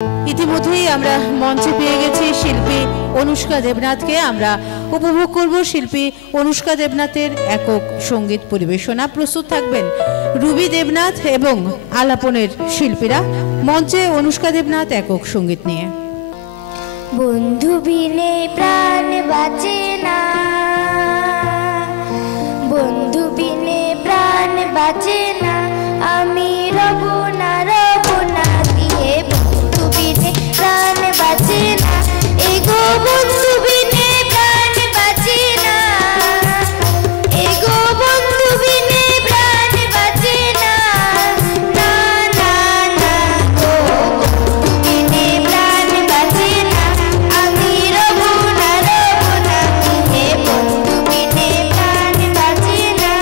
ইতিমধ্যেই আমরা মঞ্চে পেয়ে গেছি শিল্পী অনুষ্কা দেবনাথকে। আমরা উপভোগ করব শিল্পী অনুষ্কা দেবনাথের একক সঙ্গীত পরিবেশনা। প্রস্তুত থাকবেন রুবি দেবনাথ এবং আলাপনের শিল্পীরা। মঞ্চে অনুষ্কা দেবনাথ একক সঙ্গীত নিয়ে। বন্ধু বিনে প্রাণ বাঁচে না, বন্ধু বিনে প্রাণ বাঁচে না, আমি রব না দিয়ে বন্ধু বিনে প্রাণ বাঁচে না, এগো বন্ধু বিনে প্রাণ বাঁচে না, এগো বন্ধু বিনে প্রাণ বাঁচে না, না না না গো বন্ধু বিনে প্রাণ বাঁচে না, আমি রব না দিয়ে বন্ধু বিনে প্রাণ বাঁচে না।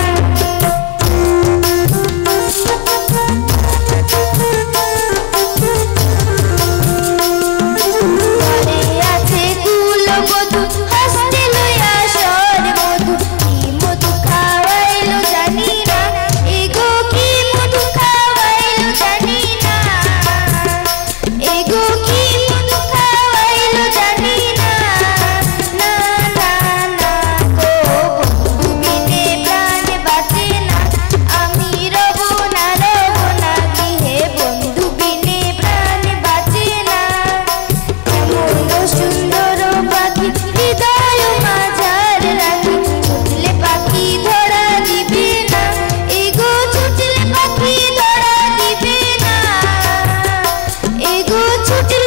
ঘরে আছে কুলবধূ, হস্তে লইয়া স্বরমধু, কি মধু খাওয়াইলো জানি না, এগো কি মধু খাওয়াইলো জানি না, এগো কি মধু খাওয়াইলো জানি না, না না না গো বন্ধু বিনে প্রাণ বাঁচে না, আমি রব না গৃহে বন্ধু বিনে প্রাণ বাঁচে না। এমন সুন্দর পাখি হৃদয় মাঝার রাখি, ছুটলে পাখি ধরা দিবে না, এগো ছুটলে পাখি ধরা দিবে না, এগো ছুটলে